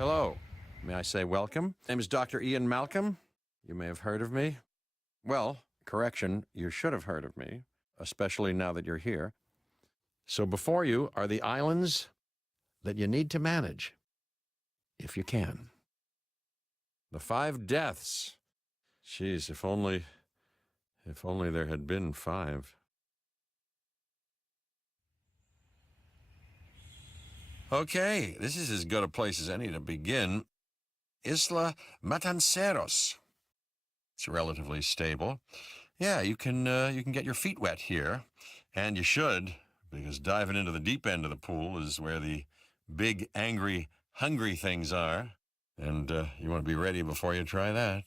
Hello. May I say welcome? My name is Dr. Ian Malcolm. You may have heard of me. Well, correction, you should have heard of me, especially now that you're here. So before you are the islands that you need to manage, if you can. The 5 deaths. Jeez, if only there had been 5. Okay, this is as good a place as any to begin. Isla Matanceros. It's relatively stable. Yeah, you can get your feet wet here, and you should, because diving into the deep end of the pool is where the big, angry, hungry things are, and you want to be ready before you try that.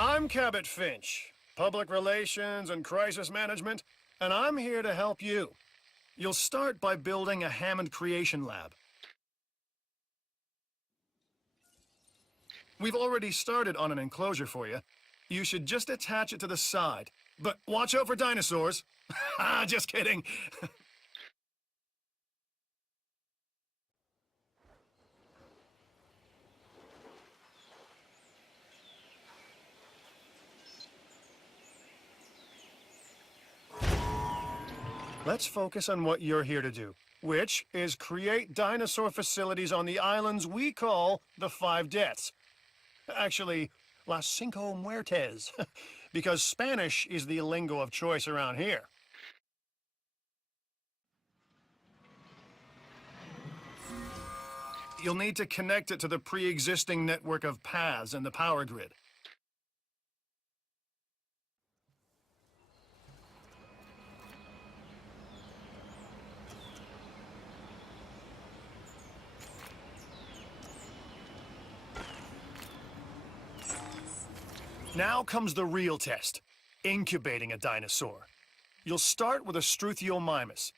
I'm Cabot Finch, Public Relations and Crisis Management, and I'm here to help you. You'll start by building a Hammond Creation Lab. We've already started on an enclosure for you. You should just attach it to the side. But watch out for dinosaurs. Just kidding. Let's focus on what you're here to do, which is create dinosaur facilities on the islands we call the 5 Deaths. Actually, Las Cinco Muertes, because Spanish is the lingo of choice around here. You'll need to connect it to the pre-existing network of paths and the power grid. Now comes the real test, incubating a dinosaur. You'll start with a Struthiomimus.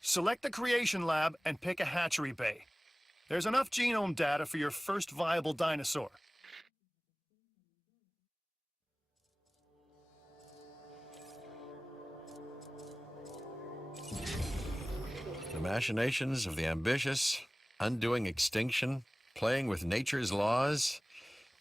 Select the creation lab and pick a hatchery bay. There's enough genome data for your first viable dinosaur. The machinations of the ambitious, undoing extinction, playing with nature's laws.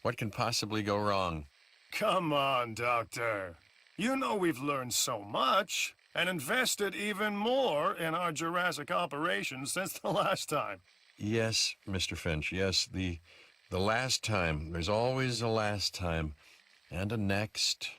What can possibly go wrong? Come on, Doctor. You know we've learned so much and invested even more in our Jurassic operations since the last time. Yes, Mr. Finch, yes, the last time. There's always a last time, and a next.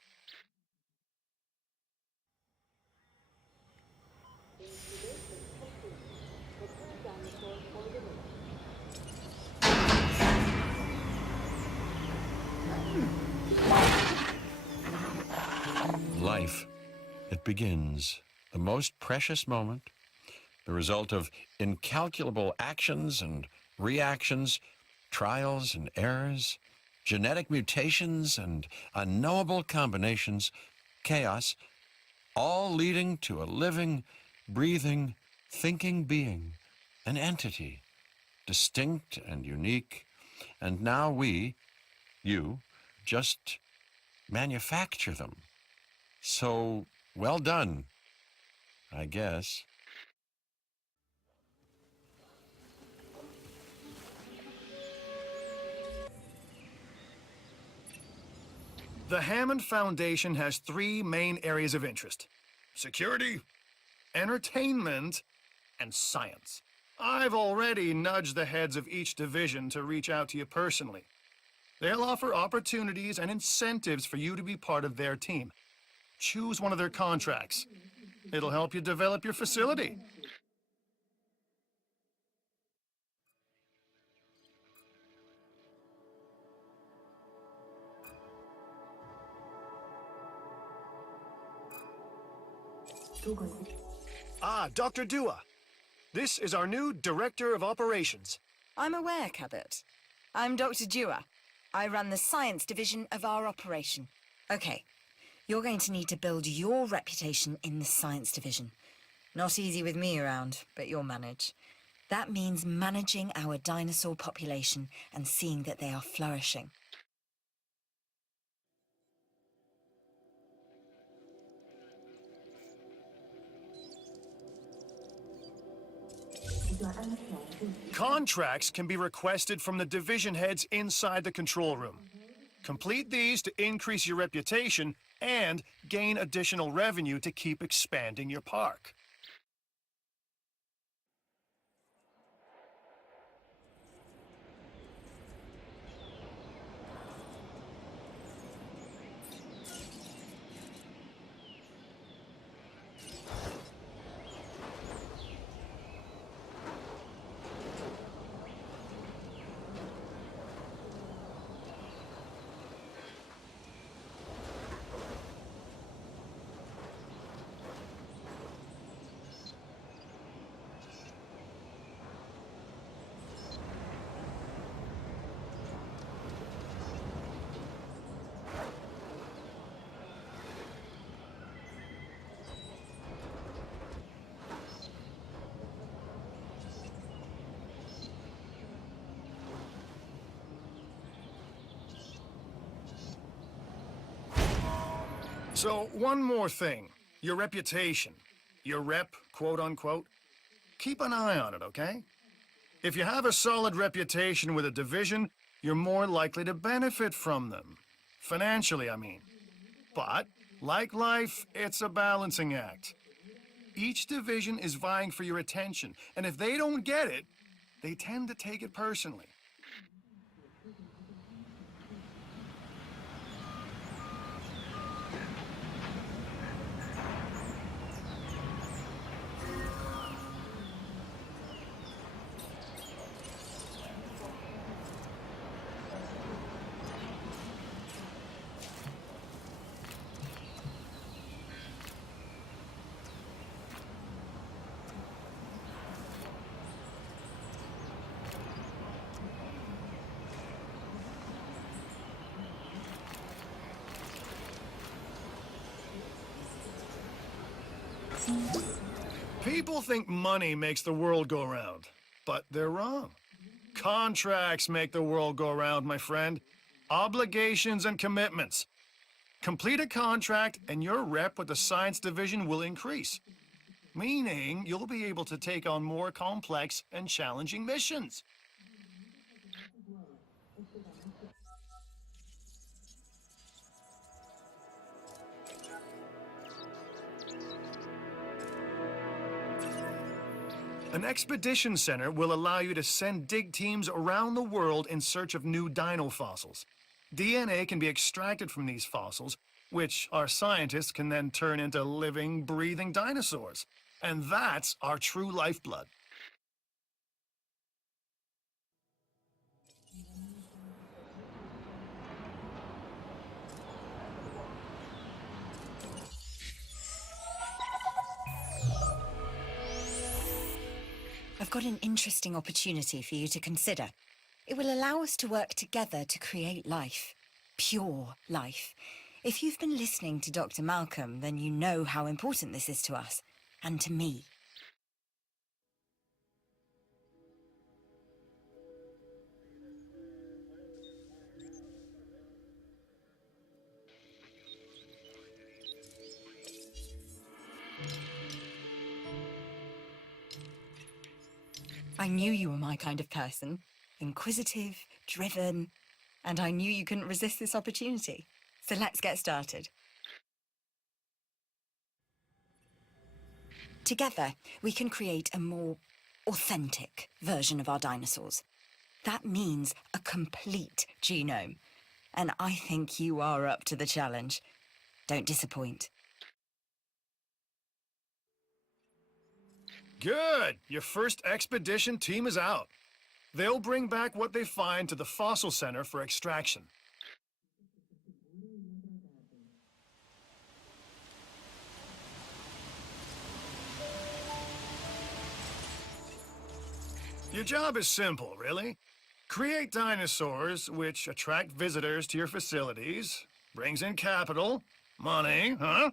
Life, it begins, the most precious moment, the result of incalculable actions and reactions, trials and errors, genetic mutations and unknowable combinations, chaos, all leading to a living, breathing, thinking being, an entity, distinct and unique, and now we, you, just manufacture them. So, well done, I guess. The Hammond Foundation has 3 main areas of interest: security, entertainment, and science. I've already nudged the heads of each division to reach out to you personally. They'll offer opportunities and incentives for you to be part of their team. Choose one of their contracts. It'll help you develop your facility. Dr. Dua. This is our new Director of Operations. I'm aware, Cabot. I'm Dr. Dua. I run the science division of our operation. Okay, you're going to need to build your reputation in the science division. Not easy with me around, but you'll manage. That means managing our dinosaur population and seeing that they are flourishing. Contracts can be requested from the division heads inside the control room. Complete these to increase your reputation and gain additional revenue to keep expanding your park. So, one more thing. Your reputation. Your rep, quote unquote. Keep an eye on it, okay? If you have a solid reputation with a division, you're more likely to benefit from them. Financially, I mean. But, like life, it's a balancing act. Each division is vying for your attention, and if they don't get it, they tend to take it personally. People think money makes the world go round, but they're wrong. Contracts make the world go round, my friend. Obligations and commitments. Complete a contract and your rep with the science division will increase, meaning you'll be able to take on more complex and challenging missions. An expedition center will allow you to send dig teams around the world in search of new dino fossils. DNA can be extracted from these fossils, which our scientists can then turn into living, breathing dinosaurs. And that's our true lifeblood. I've got an interesting opportunity for you to consider. It will allow us to work together to create life. Pure life. If you've been listening to Dr. Malcolm, then you know how important this is to us, and to me. I knew you were my kind of person. Inquisitive, driven, and I knew you couldn't resist this opportunity. So let's get started. Together, we can create a more authentic version of our dinosaurs. That means a complete genome. And I think you are up to the challenge. Don't disappoint. Good! Your first expedition team is out. They'll bring back what they find to the fossil center for extraction. Your job is simple, really. Create dinosaurs which attract visitors to your facilities, brings in capital, money, huh?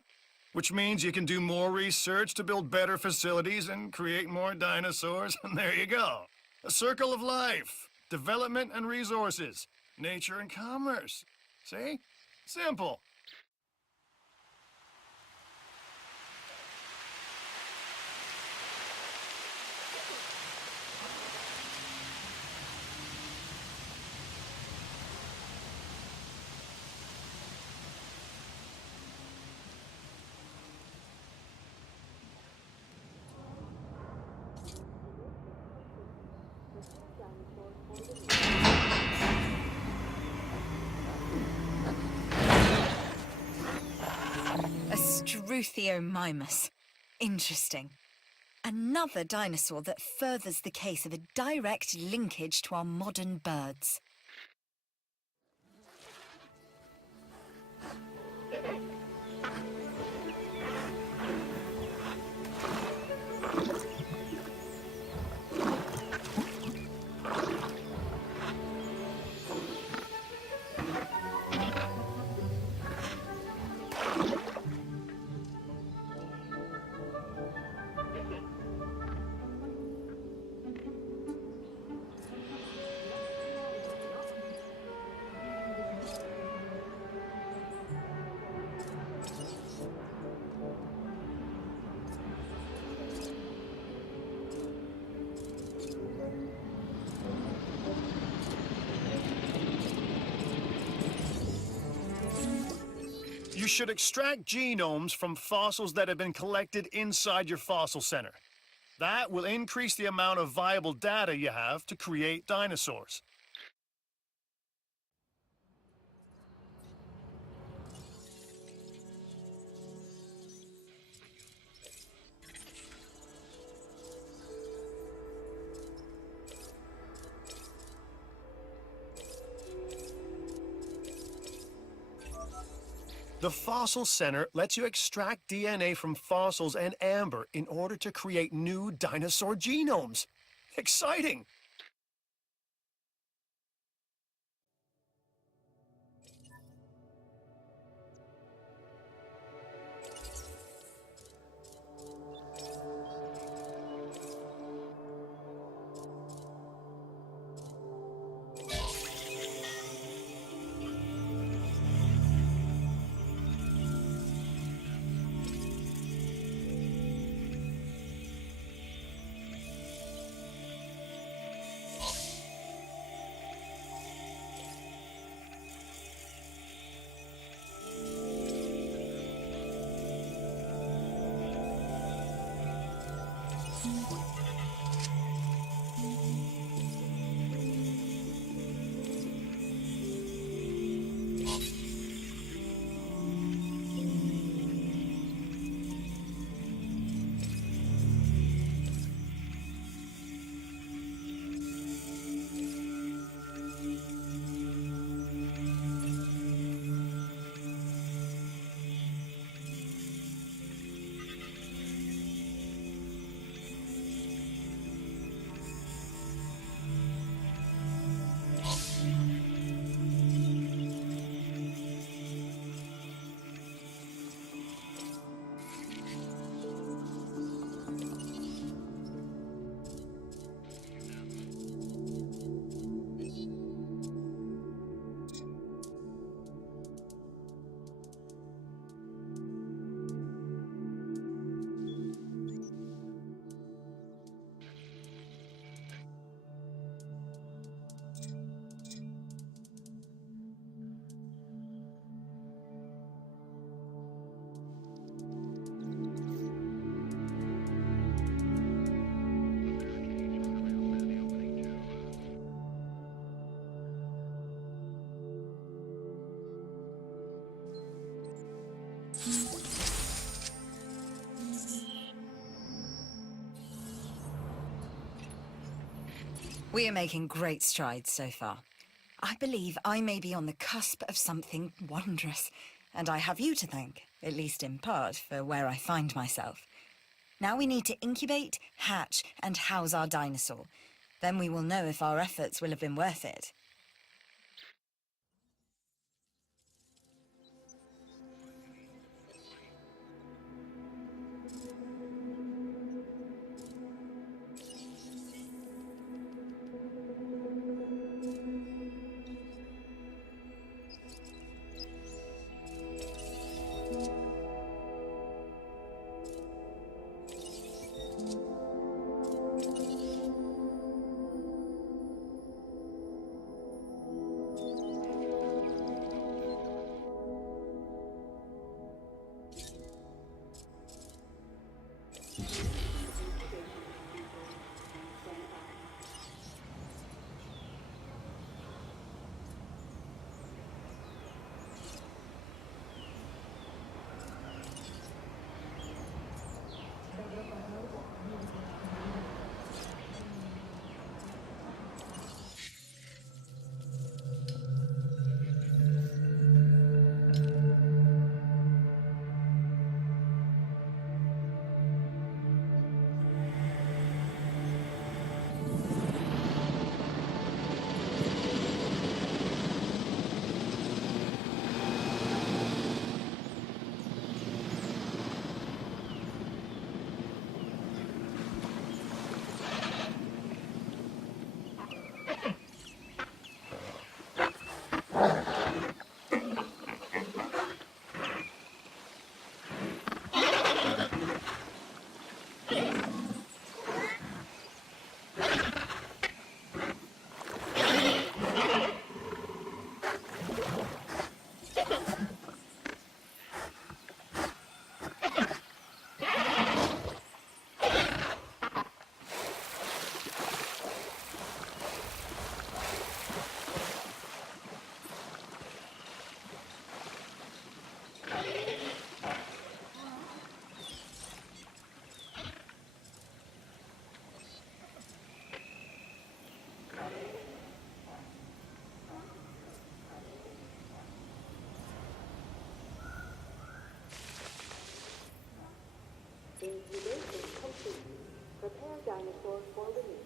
which means you can do more research to build better facilities and create more dinosaurs, and there you go. A circle of life, development and resources, nature and commerce. See? Simple. A Struthiomimus. Interesting. Another dinosaur that furthers the case of a direct linkage to our modern birds. You should extract genomes from fossils that have been collected inside your fossil center. That will increase the amount of viable data you have to create dinosaurs. The Fossil Center lets you extract DNA from fossils and amber in order to create new dinosaur genomes. Exciting! We are making great strides so far. I believe I may be on the cusp of something wondrous, and I have you to thank, at least in part, for where I find myself. Now we need to incubate, hatch, and house our dinosaur. Then we will know if our efforts will have been worth it. dinosaur for release.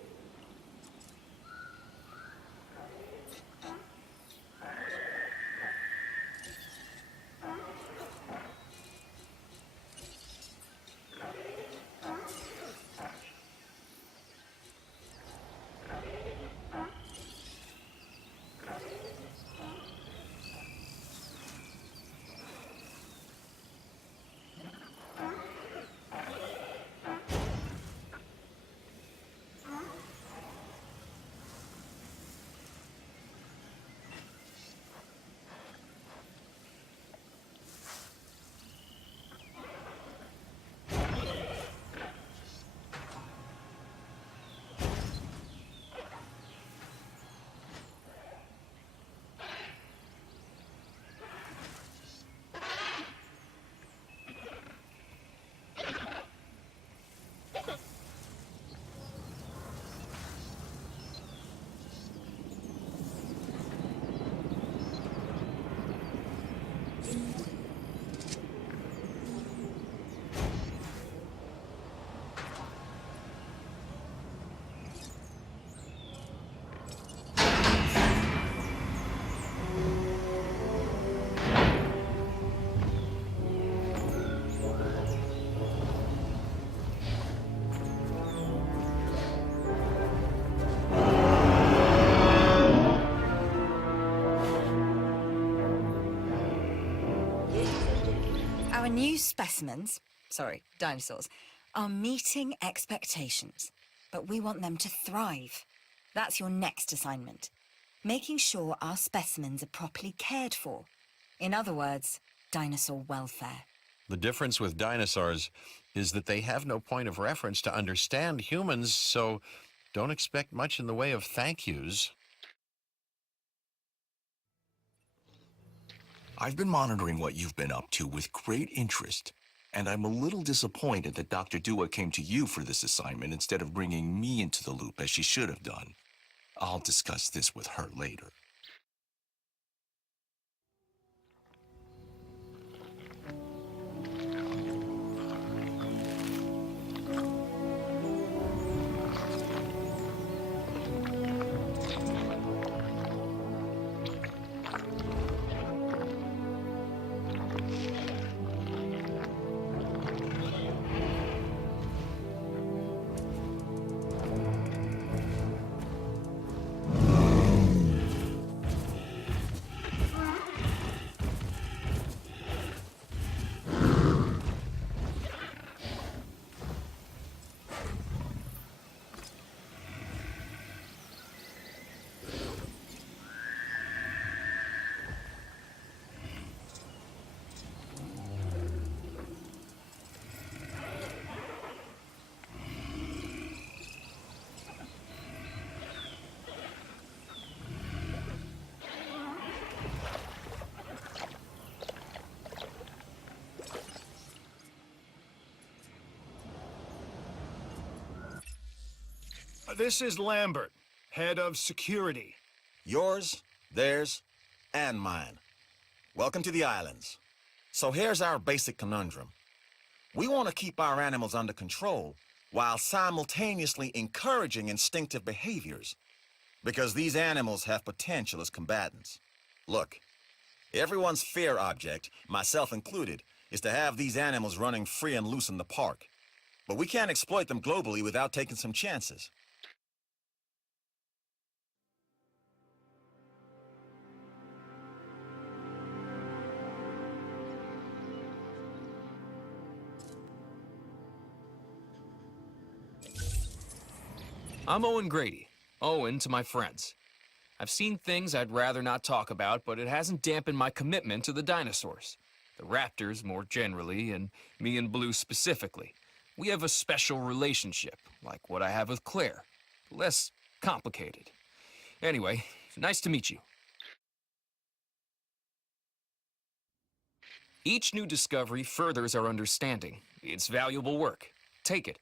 Our new specimens, sorry, dinosaurs, are meeting expectations, but we want them to thrive. That's your next assignment. Making sure our specimens are properly cared for. In other words, dinosaur welfare. The difference with dinosaurs is that they have no point of reference to understand humans, so don't expect much in the way of thank yous. I've been monitoring what you've been up to with great interest, and I'm a little disappointed that Dr. Dua came to you for this assignment instead of bringing me into the loop as she should have done. I'll discuss this with her later. This is Lambert, head of security. Yours, theirs, and mine. Welcome to the islands. So here's our basic conundrum. We want to keep our animals under control while simultaneously encouraging instinctive behaviors, because these animals have potential as combatants. Look, everyone's fear object, myself included, is to have these animals running free and loose in the park. But we can't exploit them globally without taking some chances. I'm Owen Grady. Owen to my friends. I've seen things I'd rather not talk about, but it hasn't dampened my commitment to the dinosaurs. The raptors more generally, and me and Blue specifically. We have a special relationship, like what I have with Claire. Less complicated. Anyway, nice to meet you. Each new discovery furthers our understanding. It's valuable work. Take it.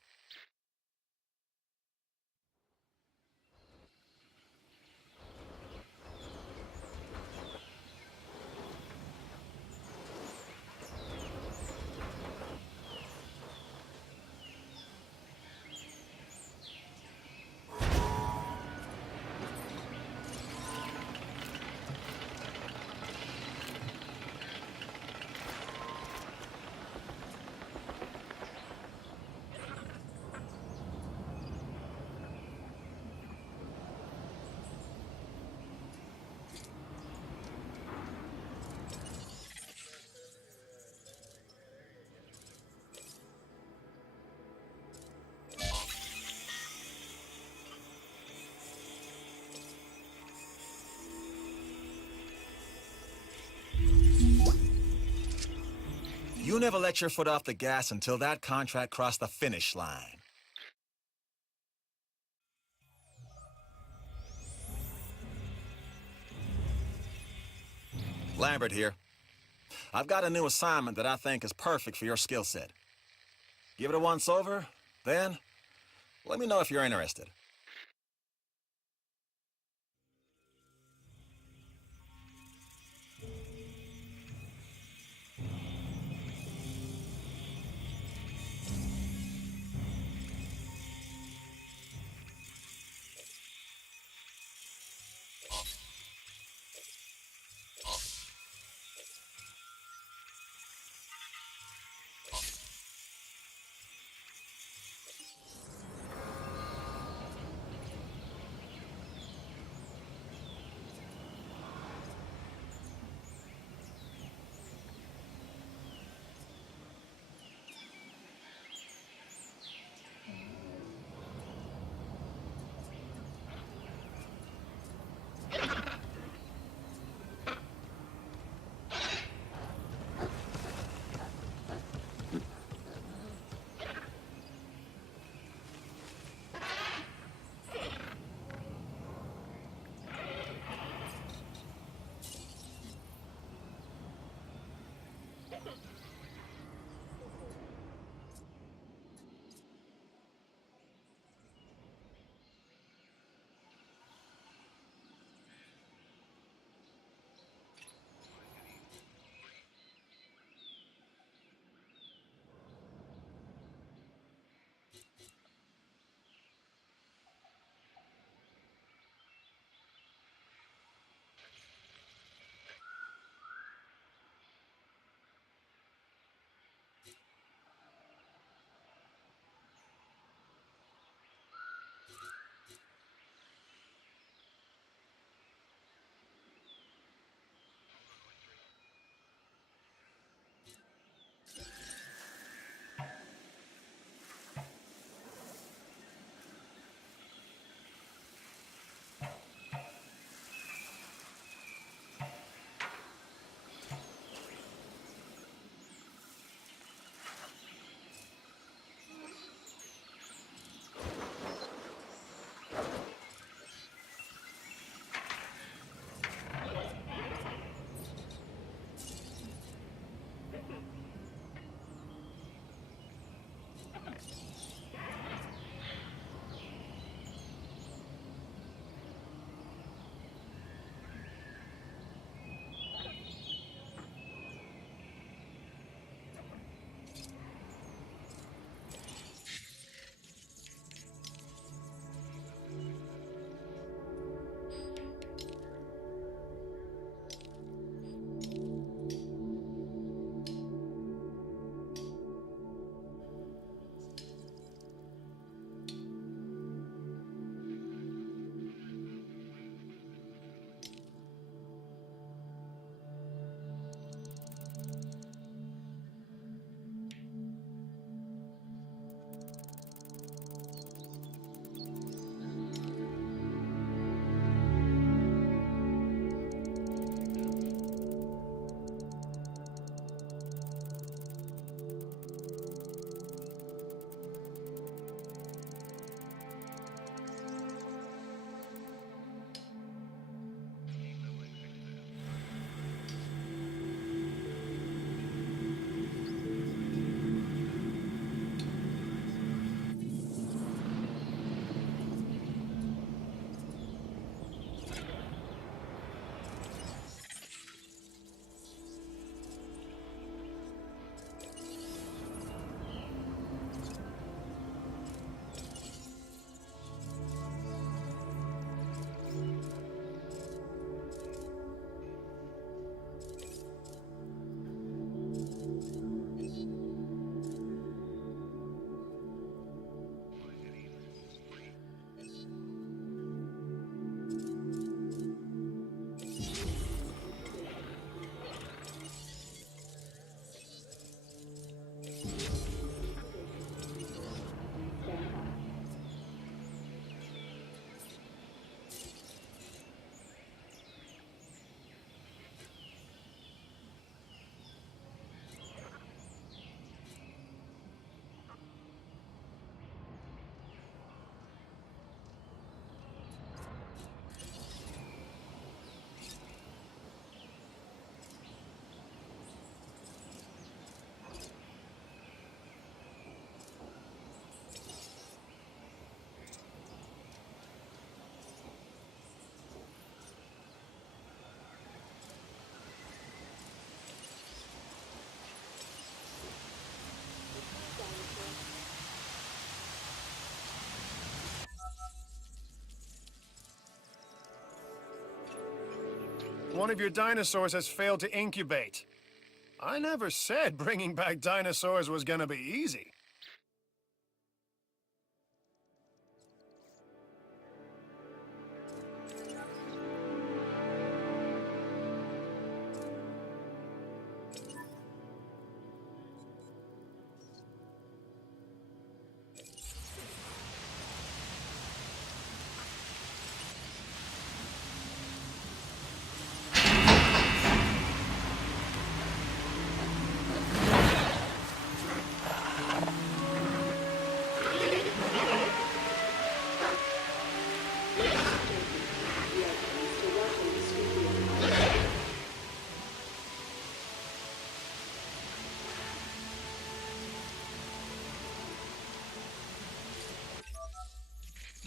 You never let your foot off the gas until that contract crossed the finish line. Lambert here. I've got a new assignment that I think is perfect for your skill set. Give it a once over, then let me know if you're interested. One of your dinosaurs has failed to incubate. I never said bringing back dinosaurs was gonna be easy.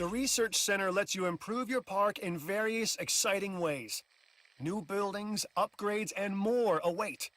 The Research Center lets you improve your park in various exciting ways. New buildings, upgrades, and more await.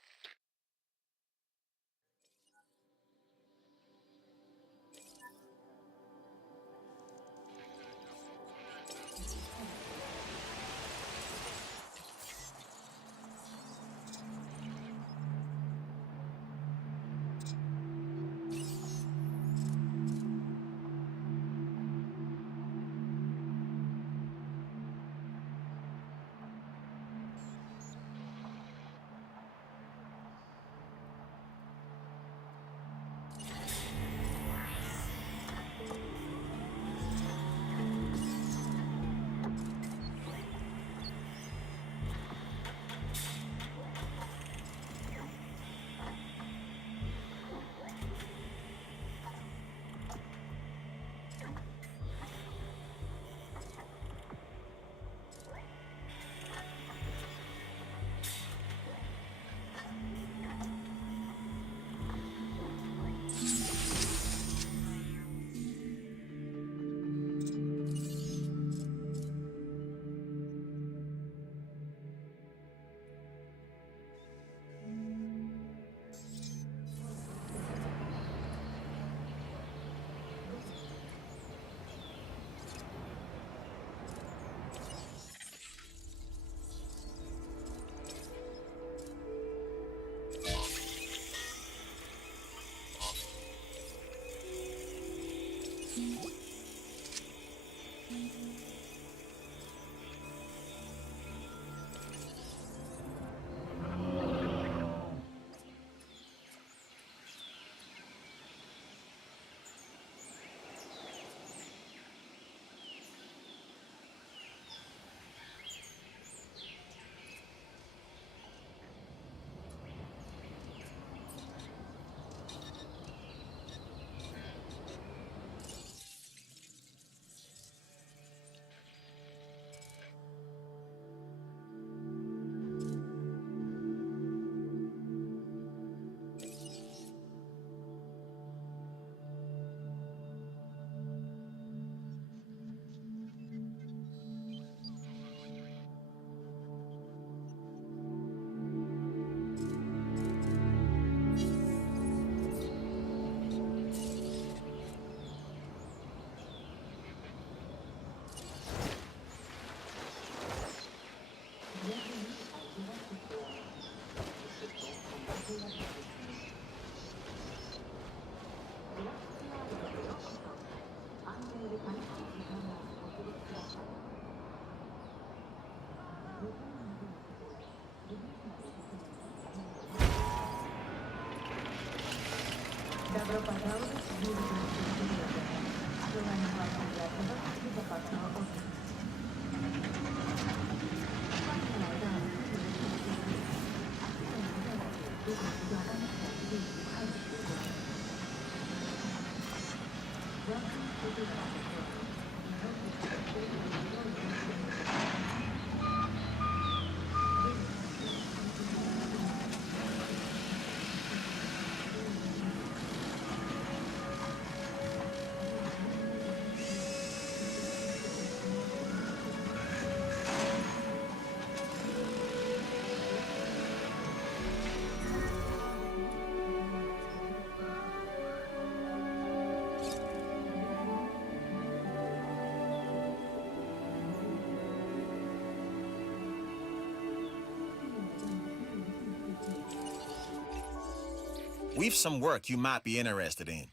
We've some work you might be interested in.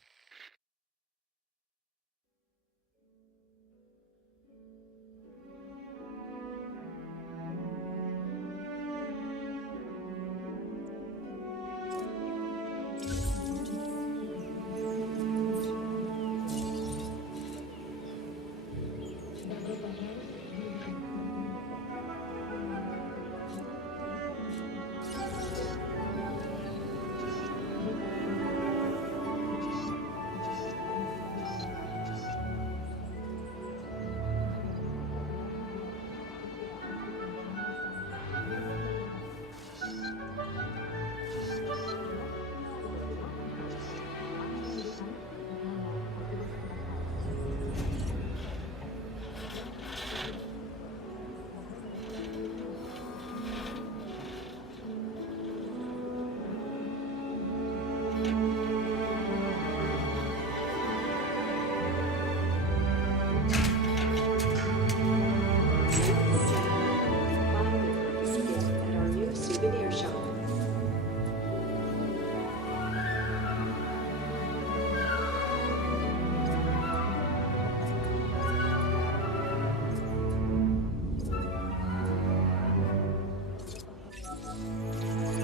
At our new souvenir shop.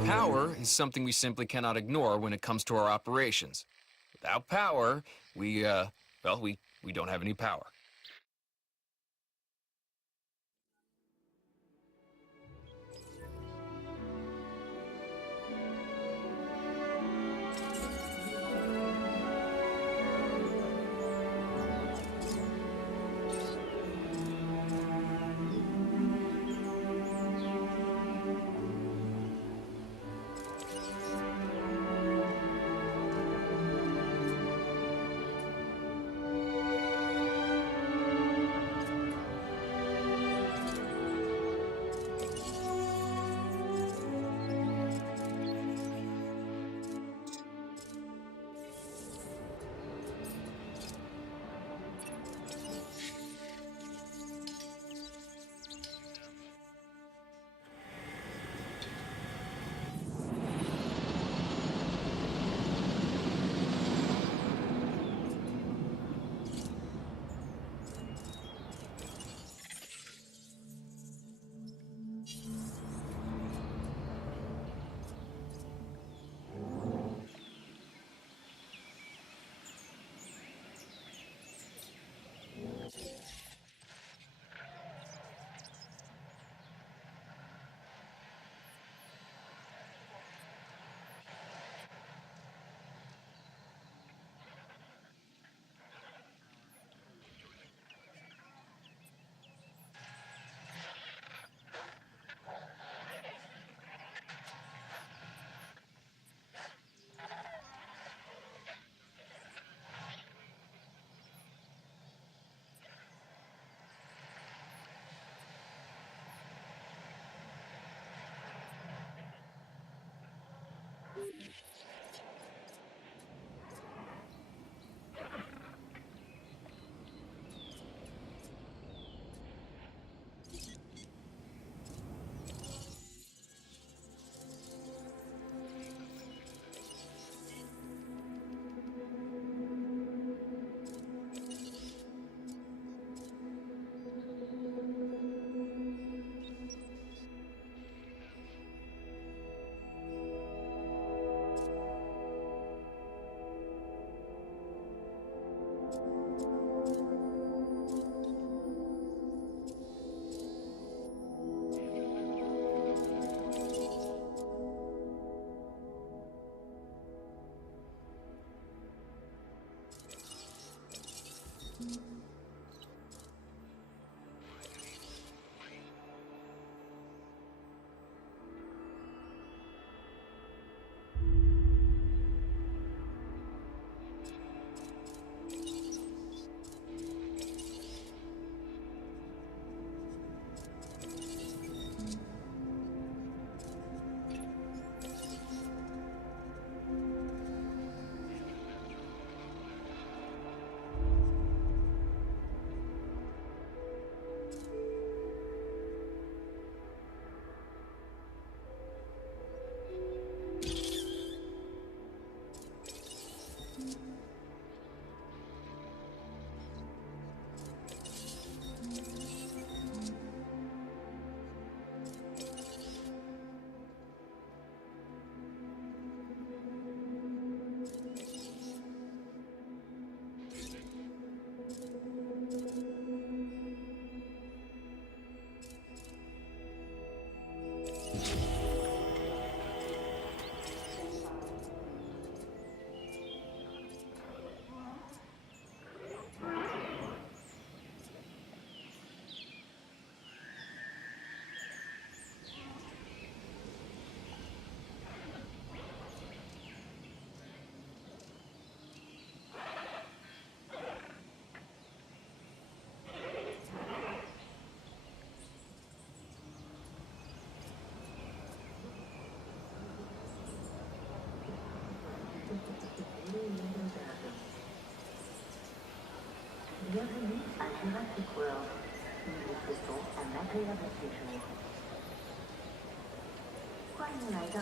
Power is something we simply cannot ignore when it comes to our operations. Without power, we don't have any power. Jurassic World, Evil Crystal and Metro Visual. 欢迎来到。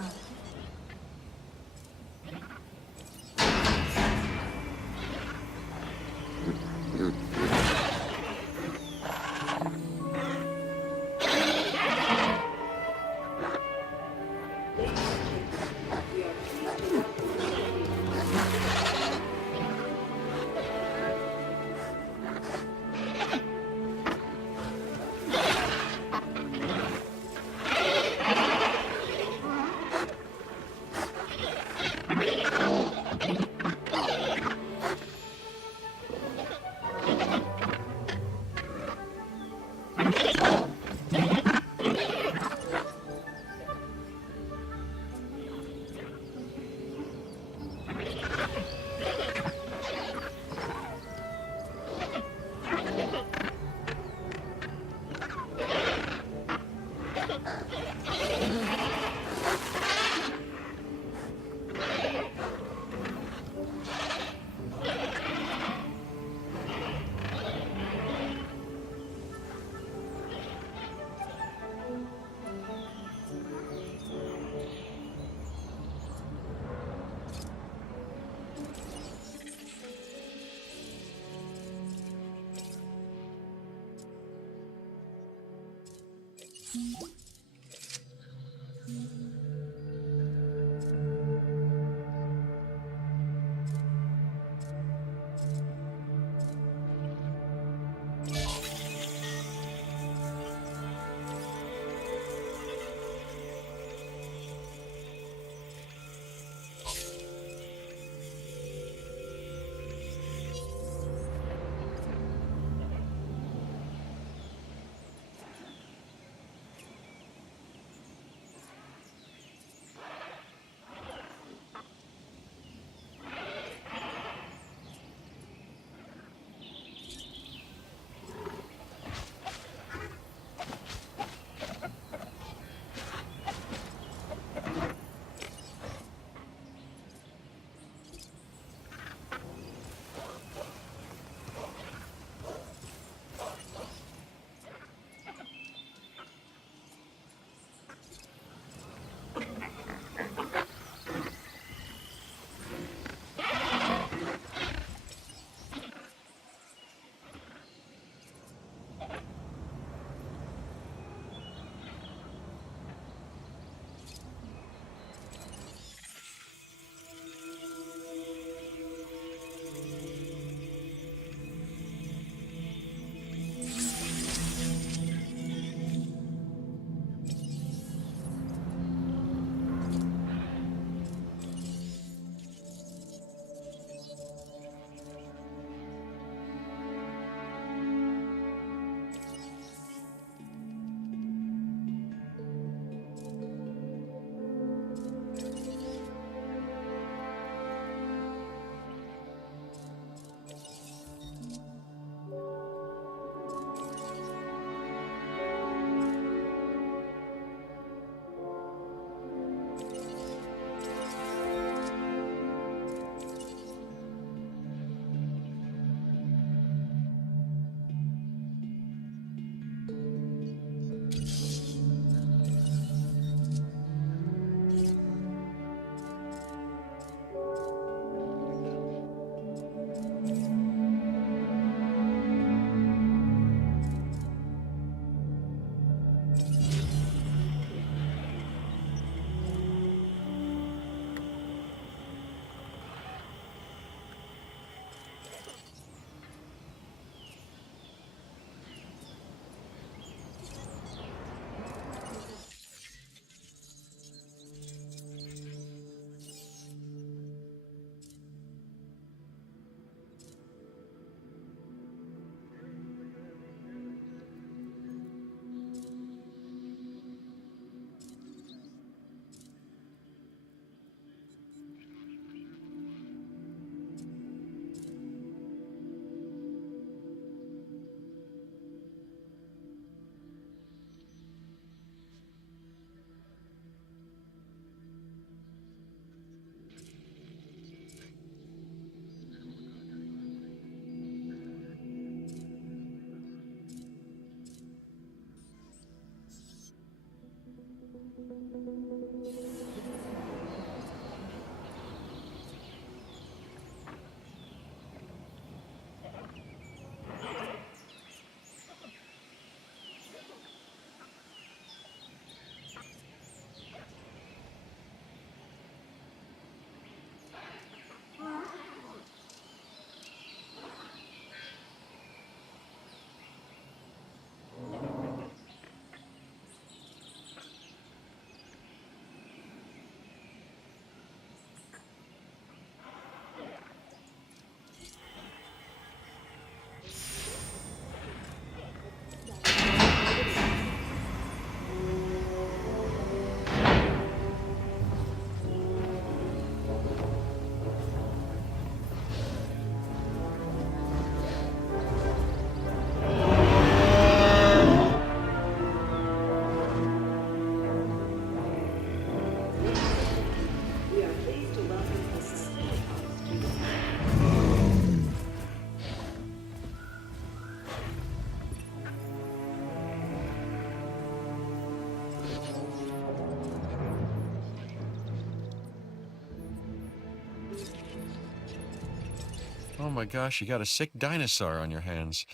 Oh my gosh, you got a sick dinosaur on your hands.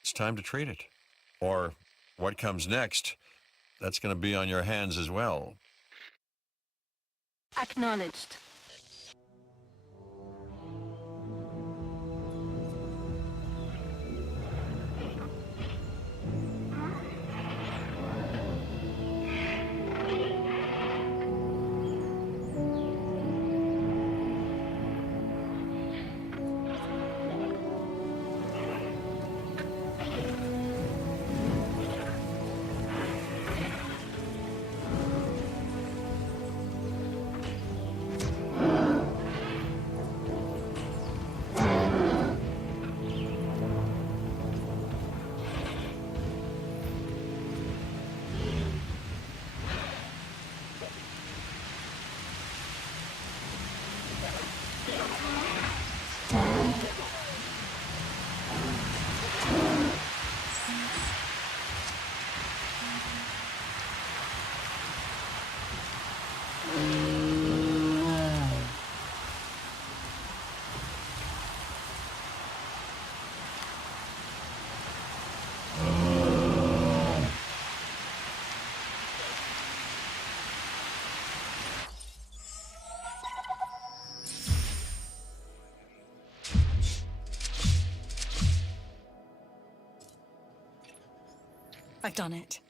It's time to treat it. Or what comes next, that's going to be on your hands as well. Acknowledged. I've done it.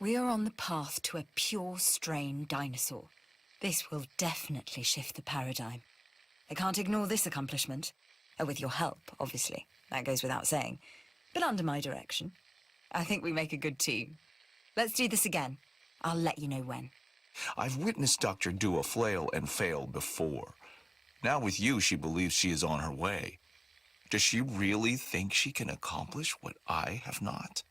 We are on the path to a pure strain dinosaur. This will definitely shift the paradigm. I can't ignore this accomplishment. With your help, obviously. That goes without saying. But under my direction. I think we make a good team. Let's do this again. I'll let you know when. I've witnessed Dr. Dua flail and fail before. Now with you, she believes she is on her way. Does she really think she can accomplish what I have not?